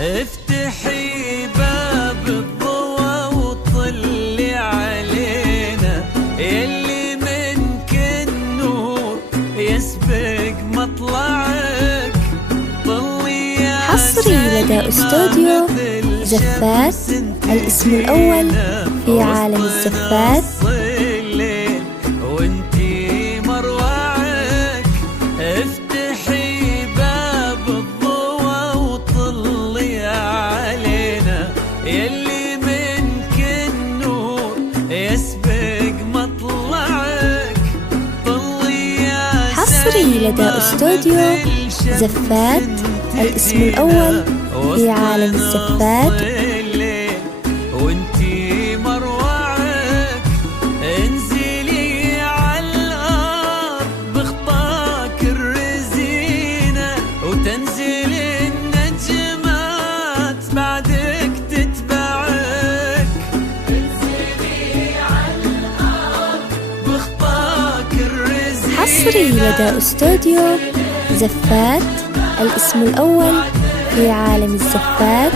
افتحي باب الضوى وطلي علينا، يلي منك النور يسبق مطلعك. طلي يا حصري لدى استوديو زفات، الاسم الأول في عالم الزفات. وانتي مروعك، افتحي باب الضوى وطلي علينا، يلي منك النور يسبق مطلعك. طلي يا حصري لدى استوديو زفات، الاسم الأول في عالم الزفات. وانتي مروعك، انزلي على الارض بخطاك الرزينة، وتنزل النجمات بعدك تتبعك. انزلي على الارض بخطاك الرزينة. حصري لدى استوديو زفات، الاسم الأول في عالم الزفات.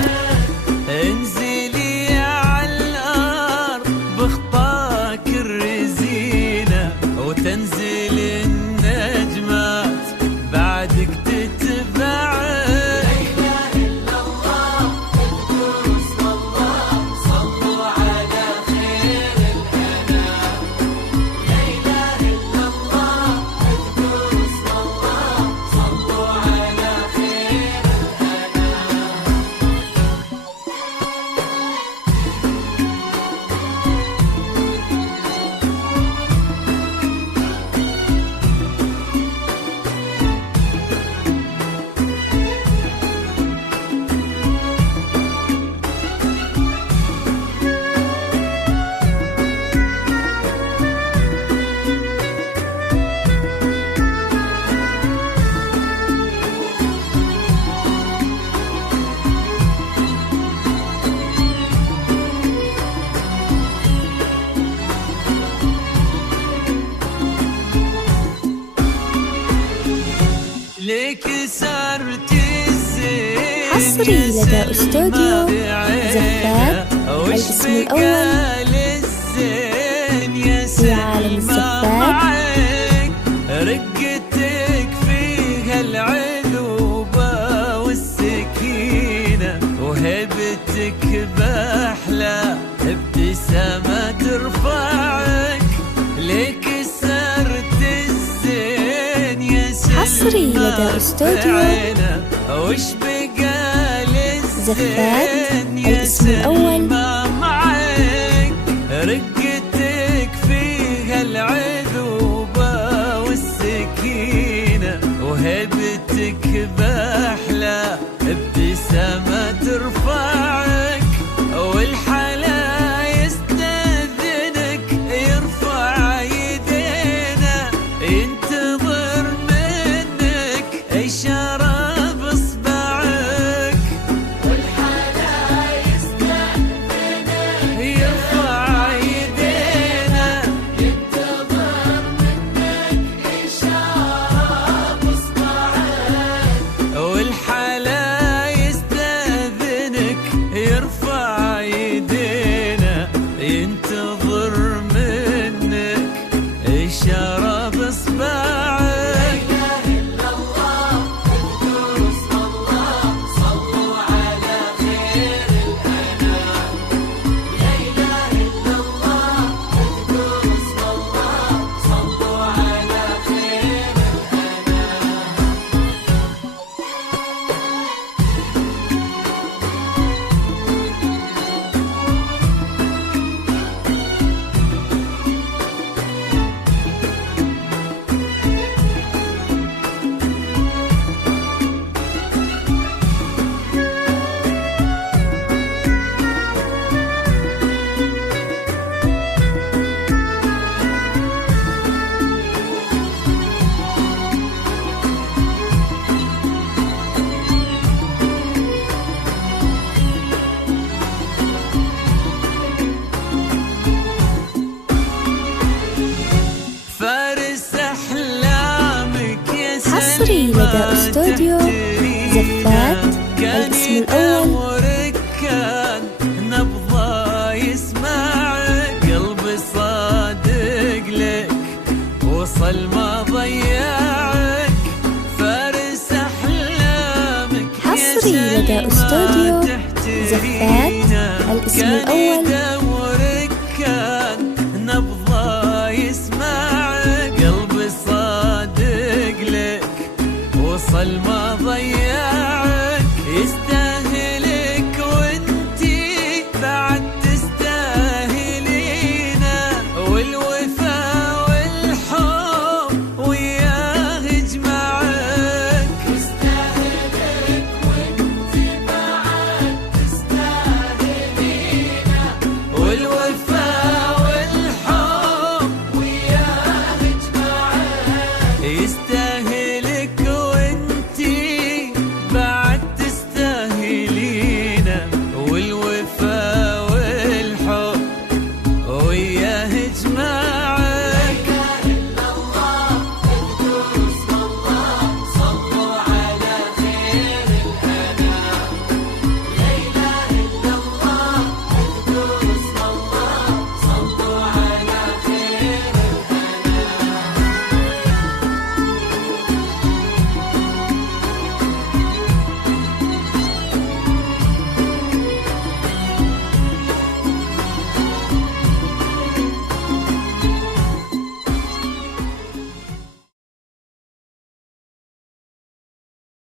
انزلي على الارض بخطاك الرزينة، وتنزل النجمات بعدك تتبعك. لا اله الا الله، اذكروا اسم الله، صلوا على خير الانام. لا اله الا الله، اذكروا اسم الله، صلوا على خير الانام. ليك سرتي الزين. حصري لدى استوديو زفات، الاسم الأول في عالم الزفات. رقتك فيها العذوبة والسكينة، وهبتك بأحلى ابتسامة ترفعك. ليك سرت الزين يا حصري لدى استوديو وش بقى زفات، للزين يا الاسم الأول. سلمى معك. رقتك فيها العذوبة والسكينة، وهبتك بأحلى ابتسامة ترفعك. والحلا يستأذنك يرفع يدينا، ينتظر منك إشارة بإصبعك. والحلا يستأذنك لدى أستوديو زفات. الاسم الأول كان نبضه يسمع قلبي صادق لك وصل ما ضيعك فارس أحلامك حصري لدى أستوديو زفات. الاسم الأول